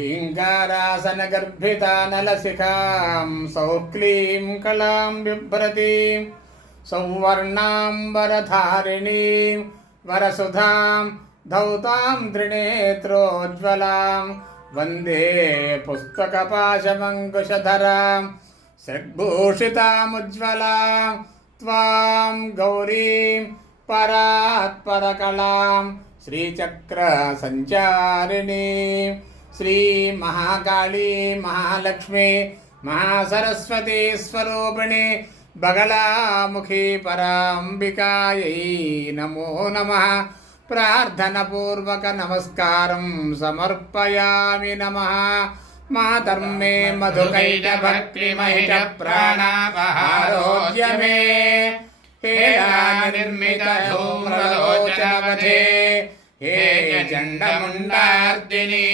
ीङ्कारासनगर्भितानलशिखां सौक्लीं कलां बिभ्रतीं सौवर्णाम्बरधारिणीं वरसुधां धौतां त्रिनेत्रोज्ज्वलां वन्दे पुस्तकपाशमङ्कुशधरां सद्भूषितामुज्ज्वलां त्वां गौरीं परात्परकलां श्रीचक्रसञ्चारिणीं श्री महाकाली महालक्ष्मी महासरस्वती स्वरूपिणी बगलामुखी पराम्बिकायै नमो नमः। प्रार्थनपूर्वक नमस्कारं समर्पयामि नमः। मातर्मे मधुकैटभक्तिमहिष प्राणापहारोद्यमे हेरानिर्मित धूम्रलोचनपथे हे चण्डमुण्डार्दिनी